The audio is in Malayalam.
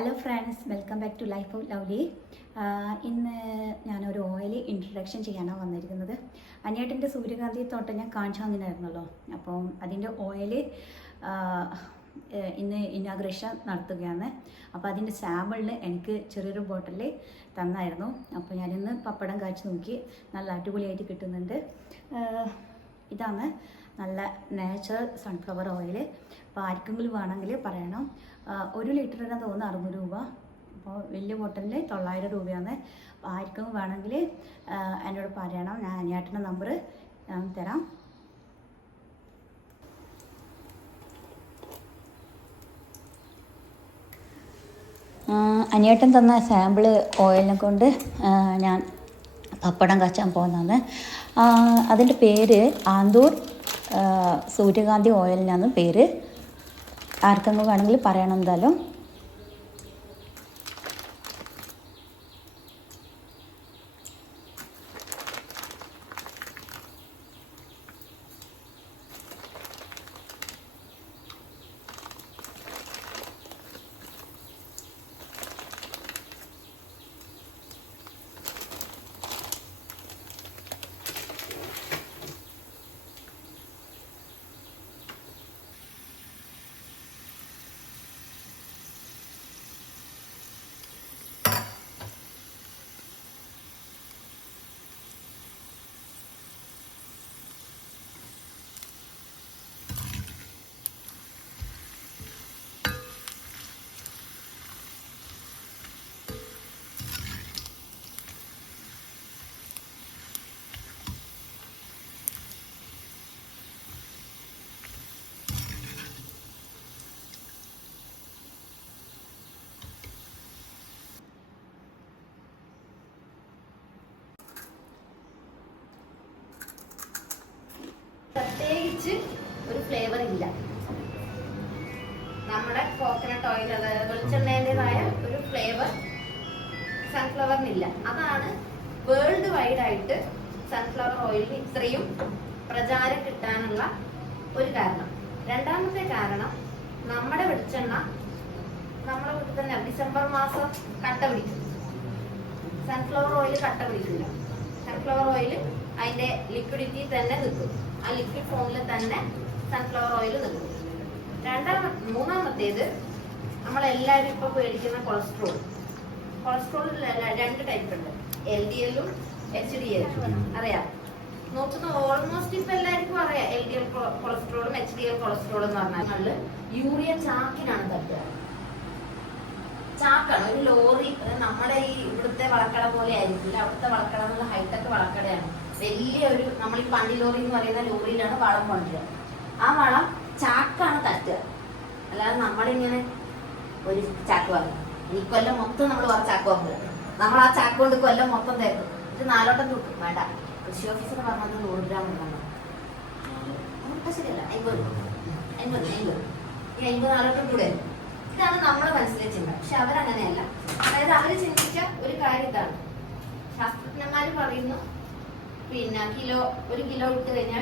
Hello friends, welcome back to life of lovely. ഇന്ന് ഞാനൊരു ഓയിൽ ഇൻട്രൊഡക്ഷൻ ചെയ്യാനാണ് വന്നിരിക്കുന്നത്. അനിയേട്ടൻ്റെ സൂര്യകാന്തി തോട്ടം ഞാൻ കാണിച്ചു തന്നിട്ടുണ്ടായിരുന്നല്ലോ. അപ്പം അതിൻ്റെ ഓയിൽ ഇന്ന് ഇനാഗ്രേഷൻ നടത്തുകയാണ്. അപ്പോൾ അതിൻ്റെ സാമ്പിളിന് എനിക്ക് ചെറിയൊരു ബോട്ടിൽ തന്നായിരുന്നു. അപ്പോൾ ഞാനിന്ന് പപ്പടം കാഴ്ച നോക്കി, നല്ല അടിപൊളിയായിട്ട് കിട്ടുന്നുണ്ട്. ഇതാണ് നല്ല നാച്ചുറൽ സൺഫ്ലവർ ഓയിൽ. അപ്പോൾ ആർക്കെങ്കിലും വേണമെങ്കിൽ പറയണം. 1 ലിറ്ററിന് തോന്നുന്നു 600 രൂപ. അപ്പോൾ വലിയ ബോട്ടലിന് 900 രൂപയാണ്. അപ്പോൾ ആർക്കെങ്കിലും വേണമെങ്കിൽ എന്നോട് പറയണം. ഞാൻ അനിയേട്ടൻ്റെ നമ്പർ തരാം. അനിയേട്ടൻ തന്ന സാമ്പിള് ഓയിലിനെ കൊണ്ട് ഞാൻ പപ്പടം കാച്ചാൻ പോകുന്നതാണ്. അതിൻ്റെ പേര് ആന്തൂർ സൂര്യകാന്തി ഓയിലിനാണ് പേര്. ആർക്കെങ്കിലും വേണമെങ്കിൽ പറയണം എന്തായാലും. പ്രത്യേകിച്ച് ഒരു ഫ്ലേവർ ഇല്ല. നമ്മുടെ കോക്കനട്ട് ഓയിൽ, അതായത് വെളിച്ചെണ്ണേൻ്റെതായ ഒരു ഫ്ലേവർ സൺഫ്ലവറിനില്ല. അതാണ് വേൾഡ് വൈഡ് ആയിട്ട് സൺഫ്ലവർ ഓയിലിന് ഇത്രയും പ്രചാരം കിട്ടാനുള്ള ഒരു കാരണം. രണ്ടാമത്തെ കാരണം, നമ്മുടെ വെളിച്ചെണ്ണ നമ്മുടെ വീട്ടിൽ തന്നെ ഡിസംബർ മാസം കട്ട പിടിക്കും. സൺഫ്ലവർ ഓയിൽ കട്ട പിടിക്കില്ല. സൺഫ്ലവർ ഓയിൽ അതിന്റെ ലിക്വിഡിറ്റി തന്നെ നിൽക്കും. ആ ലിക്വിഡ് ഫോമിൽ തന്നെ സൺഫ്ലവർ ഓയിൽ നിൽക്കും. മൂന്നാമത്തേത്, നമ്മളെല്ലാവരും ഇപ്പൊ പേടിക്കുന്ന കൊളസ്ട്രോൾ. കൊളസ്ട്രോളിൽ 2 ടൈപ്പ് ഉണ്ട്, LDL-ഉം HDL-ഉം. അറിയാം, നോക്കുന്ന ഓൾമോസ്റ്റ് ഇപ്പൊ എല്ലാവർക്കും അറിയാം. LDL കൊളസ്ട്രോളും HDL കൊളസ്ട്രോളും എന്ന് പറഞ്ഞാൽ യൂറിയ ചാക്കിനാണ് തട്ടുക. ചാക്കാണ്, ഒരു ലോറി. നമ്മുടെ ഈ ഇവിടുത്തെ വളക്കട പോലെ ആയിരിക്കില്ല. അവിടുത്തെ വളക്കട എന്നുള്ള ഹൈടെക് വളക്കടയാണ്. വലിയൊരു, നമ്മൾ ഈ പണ്ടി ലോറി എന്ന് പറയുന്ന ലോറിയിലാണ് വളം കൊണ്ടുവരിക. ആ വളം ചാക്കാണ് തട്ടുക. അല്ലാതെ നമ്മളിങ്ങനെ ഒരു ചാക്ക് വാങ്ങും, ഈ കൊല്ലം മൊത്തം നമ്മൾ വേറെ ചാക്ക് വാങ്ങുക. നമ്മൾ ആ ചാക്ക് കൊണ്ട് കൊല്ലം മൊത്തം തേക്കും. ഇത് 4 വട്ടം തൂക്കും. വേണ്ട, കൃഷി ഓഫീസർ പറഞ്ഞത് 100 ഗ്രാം വേണം. ശരിയല്ല, 50 ഈ 50 4 വട്ടം കൂടെ. ഇതാണ് നമ്മുടെ മനസ്സിലെ ചിന്ത. പക്ഷെ അവരങ്ങനെയല്ല. അതായത് അവര് ചിന്തിച്ച ഒരു കാര്യം ഇതാണ്. ശാസ്ത്രജ്ഞന്മാര് പറയുന്നു, പിന്നെ 1 കിലോ ഇട്ട് കഴിഞ്ഞാൽ